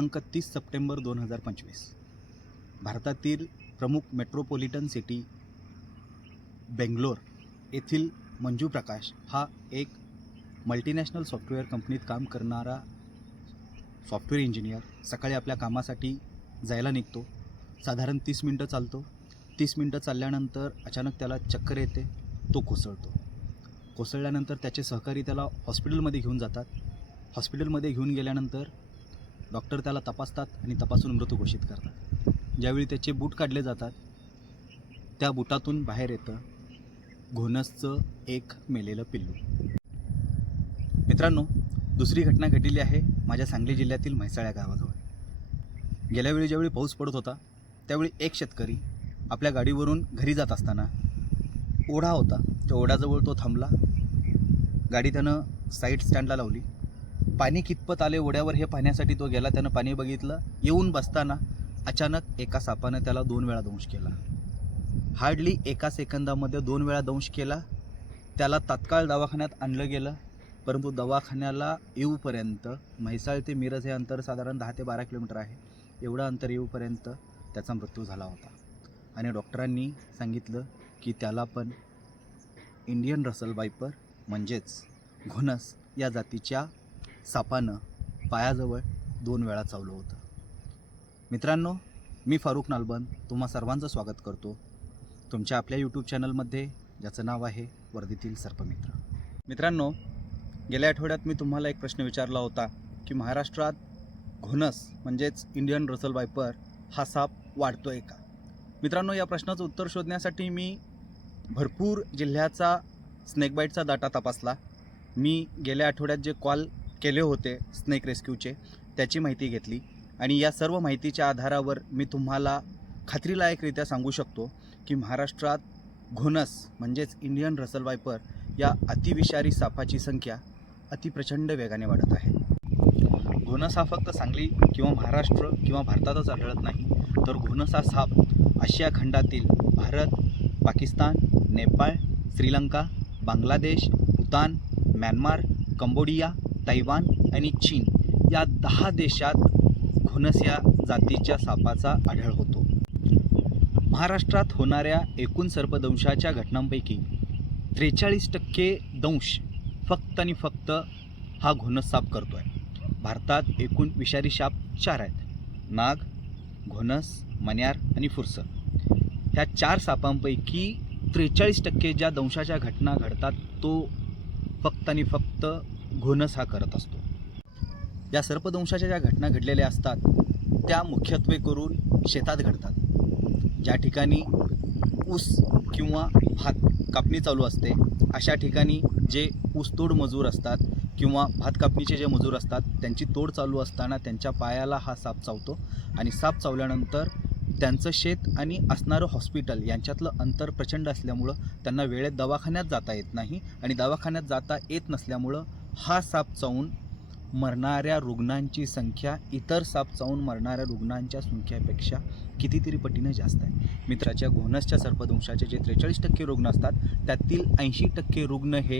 दिनांक तीस सप्टेंबर दोन हजार पंचवीस. भारतातील प्रमुख मेट्रोपॉलिटन सिटी बेंगलोर येथील मंजू प्रकाश हा एक मल्टीनॅशनल सॉफ्टवेअर कंपनीत काम करणारा सॉफ्टवेअर इंजिनियर सकाळी आपल्या कामासाठी जायला निघतो. साधारण तीस मिनटं चालतो. तीस मिनटं चालल्यानंतर अचानक त्याला चक्कर येते. तो कोसळतो. कोसळल्यानंतर त्याचे सहकारी त्याला हॉस्पिटलमध्ये घेऊन जातात. हॉस्पिटलमध्ये घेऊन गेल्यानंतर डॉक्टर त्याला तपासतात आणि तपासून मृत घोषित करतात. ज्यावेळी त्याचे बूट काढले जातात त्या बुटातून बाहेर येतं घोनसचं एक मेलेलं पिल्लू. मित्रांनो दुसरी घटना घडलेली आहे माझ्या सांगली जिल्ह्यातील म्हैसाळ्या गावाजवळ. गेल्यावेळी ज्यावेळी पाऊस पडत होता त्यावेळी एक शेतकरी आपल्या गाडीवरून घरी जात असताना ओढा होता. त्या ओढ्याजवळ तो थांबला. गाडी त्यानं साईड स्टँडला लावली. पाणी कितपत आले ओढ्यावर हे पाहण्यासाठी तो गेला. त्यानं पाणी बघितलं. येऊन बसताना अचानक एका सापानं त्याला दोन वेळा दंश केला. हार्डली एका सेकंदामध्ये दोन वेळा दंश केला. त्याला तात्काळ दवाखान्यात आणलं गेलं. परंतु दवाखान्याला येऊपर्यंत म्हैसाळ ते मिरज हे अंतर साधारण दहा ते बारा किलोमीटर आहे. एवढं अंतर येऊपर्यंत त्याचा मृत्यू झाला होता. आणि डॉक्टरांनी सांगितलं की त्याला पण इंडियन रसल वायपर म्हणजेच घुनस या जातीच्या सापानं पायाजवळ दोन वेळा चावलं होतं. मित्रांनो मी फारुख नालबन तुम्हा सर्वांचं स्वागत करतो. तुमच्या आपल्या यूट्यूब चॅनलमध्ये ज्याचं नाव आहे वर्धीतील सर्पमित्र. मित्रांनो गेल्या आठवड्यात मी तुम्हाला एक प्रश्न विचारला होता की महाराष्ट्रात घोनस म्हणजेच इंडियन रसल वायपर हा साप वाढतो आहे का? मित्रांनो या प्रश्नाचं उत्तर शोधण्यासाठी मी भरपूर जिल्ह्याचा स्नेकबाईटचा डाटा तपासला. मी गेल्या आठवड्यात जे कॉल केले होते स्नेक रेस्क्यूचे त्याची माहिती घेतली. आणि या सर्व माहितीच्या आधारावर मी तुम्हाला खात्रीलायकरित्या सांगू शकतो की महाराष्ट्रात घोनस म्हणजेच इंडियन रसल वायपर या अतिविषारी सापाची संख्या अतिप्रचंड वेगाने वाढत आहे. घोनस हा फक्त सांगली किंवा महाराष्ट्र किंवा भारतातच आढळत नाही तर घोनस हा साप आशिया खंडातील Bharat Pakistan Nepal Sri Lanka Bangladesh Bhutan Myanmar Cambodia Taiwan आणि चीन या दहा देशात घुनस या जातीच्या सापाचा आढळ होतो. महाराष्ट्रात होणाऱ्या एकूण सर्पदंशाच्या घटनांपैकी त्रेचाळीस टक्के दंश फक्त आणि फक्त हा घुनस साप करतो आहे भारतात एकूण विषारी साप चार आहेत. नाग घोनस मन्यार आणि फुरस. ह्या चार सापांपैकी त्रेचाळीस टक्के ज्या दंशाच्या घटना घडतात तो फक्त आणि फक्त घुनस हा करत असतो. या सर्पदंशाच्या ज्या घटना घडलेल्या असतात त्या मुख्यत्वे करून शेतात घडतात. ज्या ठिकाणी ऊस किंवा भात कापणी चालू असते अशा ठिकाणी जे ऊसतोड मजूर असतात किंवा भात कापणीचे जे मजूर असतात त्यांची तोड चालू असताना त्यांच्या पायाला हा साप चावतो आणि साप चावल्यानंतर त्यांचं शेत आणि असणारं हॉस्पिटल यांच्यातलं अंतर प्रचंड असल्यामुळं त्यांना वेळेत दवाखान्यात जाता येत नाही आणि दवाखान्यात जाता येत नसल्यामुळं हा साप चावून मरणाऱ्या रुग्णांची संख्या इतर साप चावून मरणाऱ्या रुग्णांच्या संख्येपेक्षा कितीतरी पटीनं जास्त आहे. मित्राच्या घोनसच्या सर्पदंशाचे जे त्रेचाळीस टक्के रुग्ण असतात त्यातील ऐंशी टक्के रुग्ण हे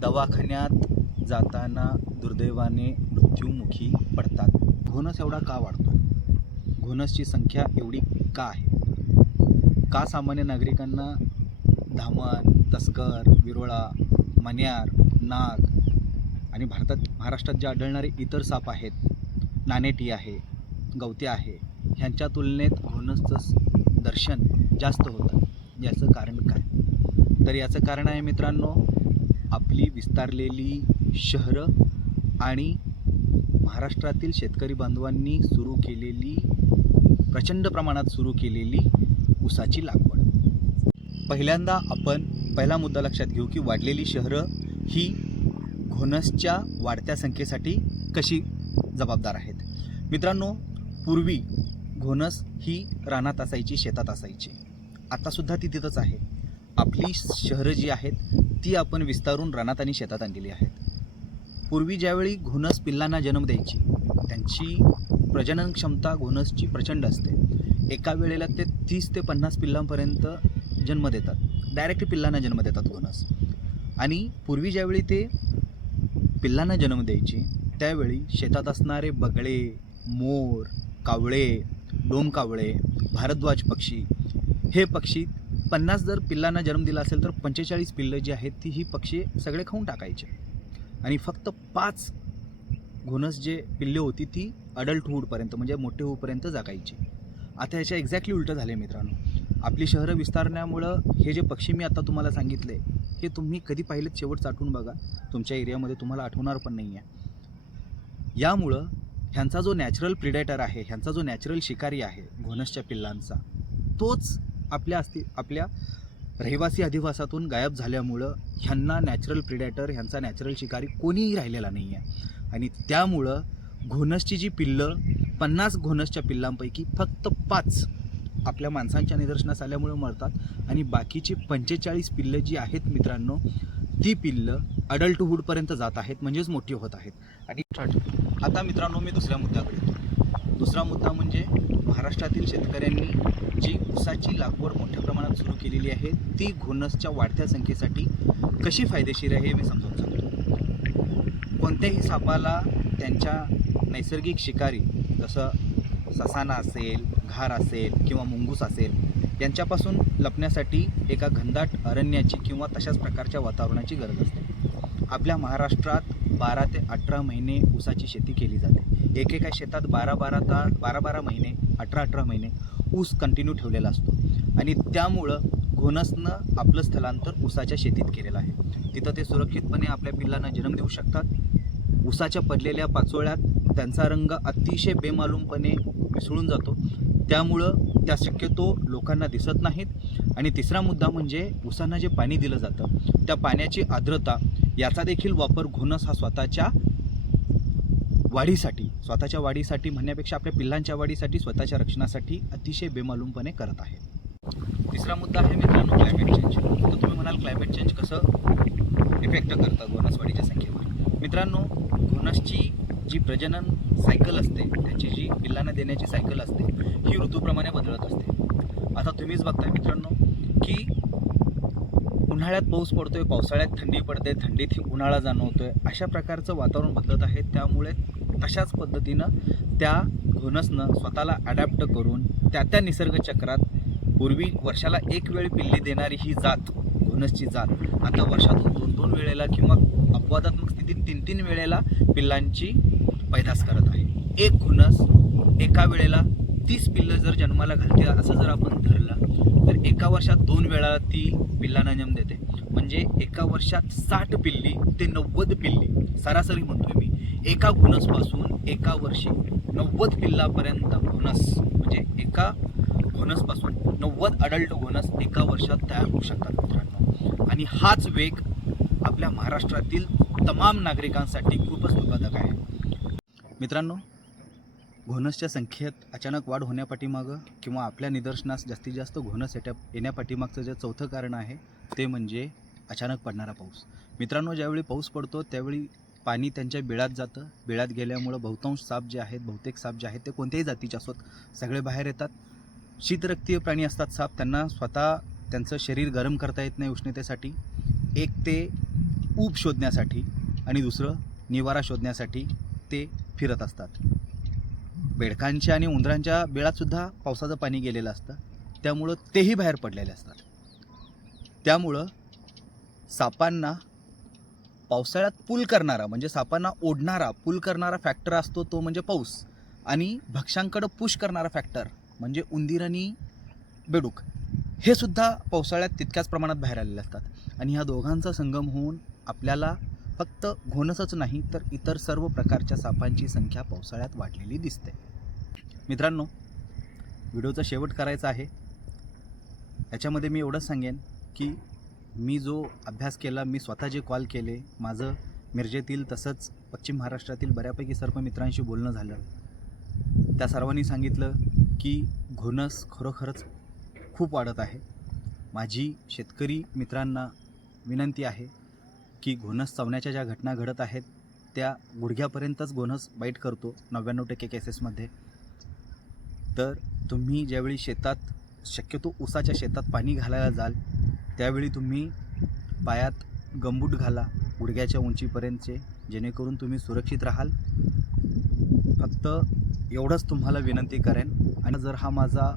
दवाखान्यात जाताना दुर्दैवाने मृत्युमुखी पडतात. घोनस एवढा का वाढतो घोनसची संख्या एवढी का आहे? का सामान्य नागरिकांना धामण तस्कर विरोळा मन्यार नाग आणि भारतात महाराष्ट्रात जे आढळणारे इतर साप आहेत नानेटी आहे गवते आहे ह्यांच्या तुलनेत घोनसचं दर्शन जास्त होतं. याचं कारण काय? तर याचं कारण आहे मित्रांनो आपली विस्तारलेली शहरं आणि महाराष्ट्रातील शेतकरी बांधवांनी सुरू केलेली प्रचंड प्रमाणात सुरू केलेली ऊसाची लागवड. पहिल्यांदा आपण पहिला मुद्दा लक्षात घेऊ की वाढलेली शहरं ही घोनसच्या वाढत्या संख्येसाठी कशी जबाबदार आहेत? मित्रांनो पूर्वी घोनस ही रानात असायची शेतात असायची. आतासुद्धा ती तिथंच आहे. आपली शहरं जी आहेत ती आपण विस्तारून रानात आणि शेतात आणलेली आहेत. पूर्वी ज्यावेळी घोनस पिल्लांना जन्म द्यायची त्यांची प्रजनन क्षमता घोनसची प्रचंड असते. एका वेळेला ते तीस ते पन्नास पिल्लांपर्यंत जन्म देतात. डायरेक्ट पिल्लांना जन्म देतात घोनस. आणि पूर्वी ज्यावेळी ते पिल्लांना जन्म द्यायचे त्यावेळी शेतात असणारे बगळे मोर कावळे डोमकावळे भारद्वाज पक्षी हे पक्षी पन्नास जर पिल्लांना जन्म दिला असेल तर पंचेचाळीस पिल्लं जी आहेत ती ही पक्षी सगळे खाऊन टाकायचे. आणि फक्त पाच घोणस जे पिल्ले होती ती अडल्टहूडपर्यंत म्हणजे मोठे होऊपर्यंत जगायची. आता ह्याच्या एक्झॅक्टली उलटं झाले मित्रांनो. आपली शहरं विस्तारण्यामुळं हे जे पक्षी मी आता तुम्हाला सांगितले हे तुम्ही कधी पाहिलेत शेवटचं आठवून बघा. तुमच्या एरियामध्ये तुम्हाला आठवणार पण नाही आहे यामुळं ह्यांचा जो नॅचरल प्रिडेटर आहे ह्यांचा जो नॅचरल शिकारी आहे घोनसच्या पिल्लांचा तोच आपल्या अस्ति आपल्या रहिवासी अधिवासातून गायब झाल्यामुळं ह्यांना नॅचरल प्रिडेटर ह्यांचा नॅचरल शिकारी कोणीही राहिलेला नाही आहे आणि त्यामुळं घोनसची जी पिल्लं पन्नास घोनसच्या पिल्लांपैकी फक्त पाच आपल्या माणसांच्या निदर्शनास आल्यामुळे मरतात. आणि बाकीची पंचेचाळीस पिल्लं जी आहेत मित्रांनो ती पिल्लं अडल्टहूडपर्यंत जात आहेत म्हणजेच मोठी होत आहेत. आणि आता मित्रांनो मी दुसऱ्या मुद्द्याकडे येतो. दुसरा मुद्दा म्हणजे महाराष्ट्रातील शेतकऱ्यांनी जी ऊसाची लागवड मोठ्या प्रमाणात सुरू केलेली आहे ती घुनसच्या वाढत्या संख्येसाठी कशी फायदेशीर आहे हे मी समजावून सांगतो. कोणत्याही सापाला त्यांच्या नैसर्गिक शिकारी जसं ससाना असेल घार असेल किंवा मुंगूस असेल यांच्यापासून लपण्यासाठी एका घनदाट अरण्याची किंवा तशाच प्रकारच्या वातावरणाची गरज असते. आपल्या महाराष्ट्रात बारा ते अठरा महिने ऊसाची शेती केली जाते. एकेका शेतात बारा बारा ता बारा बारा महिने अठरा अठरा महिने ऊस कंटिन्यू ठेवलेला असतो. आणि त्यामुळं घोनसनं आपलं स्थलांतर ऊसाच्या शेतीत केलेलं आहे. तिथं ते सुरक्षितपणे आपल्या पिल्लांना जन्म देऊ शकतात. ऊसाच्या पडलेल्या पाचोळ्यात त्यांचा रंग अतिशय बेमालूमपणे मिसळून जातो. त्यामुळं त्या शक्यतो लोकांना दिसत नाहीत. आणि तिसरा मुद्दा म्हणजे ऊसांना जे पाणी दिलं जातं त्या पाण्याची आर्द्रता याचा देखील वापर घोणस हा स्वतःच्या वाढीसाठी स्वतःच्या वाढीसाठी म्हणण्यापेक्षा आपल्या पिल्लांच्या वाढीसाठी स्वतःच्या रक्षणासाठी अतिशय बेमालूमपणे करत आहे. तिसरा मुद्दा आहे मित्रांनो क्लायमेट चेंज तर तुम्ही म्हणाल क्लायमेट चेंज कसं इफेक्ट करतं घोणसवाढीच्या संख्येवर? मित्रांनो घोणसची जी प्रजनन सायकल असते त्याची जी पिल्लांना देण्याची सायकल असते ही ऋतूप्रमाणे बदलत असते. आता तुम्हीच बघताय मित्रांनो की उन्हाळ्यात पाऊस पडतोय पावसाळ्यात थंडी पडते थंडीत उन्हाळा जाणवतोय अशा प्रकारचं वातावरण बदलत आहे. त्यामुळे तशाच पद्धतीनं त्या घोनसनं स्वतःला अडॅप्ट करून त्या त्या निसर्ग चक्रात पूर्वी वर्षाला एक वेळ पिल्ली देणारी ही जात घोनसची जात आता वर्षातून दोन दोन वेळेला किंवा अपवादात्मक स्थितीत तीन तीन वेळेला पिल्लांची पैदास करत आहे. एक खुनस एका वेळेला तीस पिल्लं जर जन्माला घालते असं जर आपण धरलं तर एका वर्षात दोन वेळा ती पिल्लांना जन्म देते. म्हणजे एका वर्षात साठ पिल्ली ते नव्वद पिल्ली सरासरी म्हणतोय मी. एका घुनसपासून एका वर्षी नव्वद पिल्लापर्यंत घुनस म्हणजे एका घोनसपासून नव्वद अडल्ट घोनस एका वर्षात तयार होऊ शकतात मित्रांनो. आणि हाच वेग आपल्या महाराष्ट्रातील तमाम नागरिकांसाठी खूपच धोकादायक आहे. मित्रांनो घोनसच्या संख्येत अचानक वाढ होण्यापाठीमागं किंवा आपल्या निदर्शनास जास्तीत जास्त घोनस येट्या येण्यापाठीमागचं जे चौथं कारण आहे ते म्हणजे अचानक पडणारा पाऊस. मित्रांनो ज्यावेळी पाऊस पडतो त्यावेळी पाणी त्यांच्या बिळात जातं. बिळात गेल्यामुळं बहुतांश साप जे आहेत बहुतेक साप जे आहेत ते कोणत्याही जातीचे असोत. सगळे बाहेर येतात. शीतरक्तीय प्राणी असतात साप. त्यांना स्वतः त्यांचं शरीर गरम करता येत नाही उष्णतेसाठी. एक ते ऊब शोधण्यासाठी आणि दुसरं निवारा शोधण्यासाठी ते फिरत असतात. बेडकांच्या आणि उंदरांच्या बेळातसुद्धा पावसाचं पाणी गेलेलं असतं. त्यामुळं तेही बाहेर पडलेले असतात. त्यामुळं सापांना पावसाळ्यात पूल करणारा म्हणजे सापांना ओढणारा पूल करणारा फॅक्टर असतो तो म्हणजे पाऊस. आणि भक्ष्यांकडं पुश करणारा फॅक्टर म्हणजे उंदीर आणि बेडूक. हे सुद्धा पावसाळ्यात तितक्याच प्रमाणात बाहेर आलेले असतात. आणि ह्या दोघांचा संगम होऊन आपल्याला फक्त घोणसच नाही तर इतर सर्व प्रकारच्या सापांची संख्या पावसाळ्यात वाढलेली दिसते. मित्रांनो व्हिडिओचा शेवट करायचा आहे. याच्यामध्ये मी एवढंच सांगेन की मी जो अभ्यास केला मी स्वतः जे कॉल केले माझं मिरजेतील तसंच पश्चिम महाराष्ट्रातील बऱ्यापैकी सर्व मित्रांशी बोलणं झालं. त्या सर्वांनी सांगितलं की घोणस खरोखरच खूप वाढत आहे. माझी शेतकरी मित्रांना विनंती आहे की घोणस चावण्याच्या ज्या घटना घडत आहेत त्या गुडघ्यापर्यंतच घोणस बाईट करतो नव्याण्णव टक्के केसेसमध्ये तर तुम्ही ज्यावेळी शेतात शक्यतो ऊसाच्या शेतात पाणी घालायला जाल त्यावेळी तुम्ही पायात गंबूट घाला गुडघ्याच्या उंचीपर्यंतचे जेणेकरून तुम्ही सुरक्षित राहाल. फक्त एवढंच तुम्हाला विनंती करेन. आणि जर हा माझा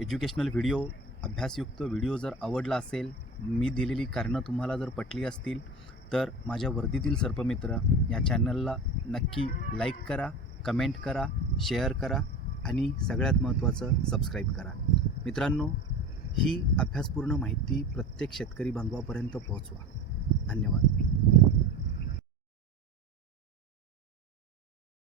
एज्युकेशनल व्हिडिओ अभ्यासयुक्त व्हिडिओ जर आवडला असेल मी दिलेली कारणं तुम्हाला जर पटली असतील तर माझ्या वर्दीतील सर्पमित्र या चॅनलला नक्की लाईक करा कमेंट करा शेअर करा आणि सगळ्यात महत्त्वाचं सबस्क्राईब करा. मित्रांनो ही अभ्यासपूर्ण माहिती प्रत्येक शेतकरी बांधवापर्यंत पोहोचवा. धन्यवाद.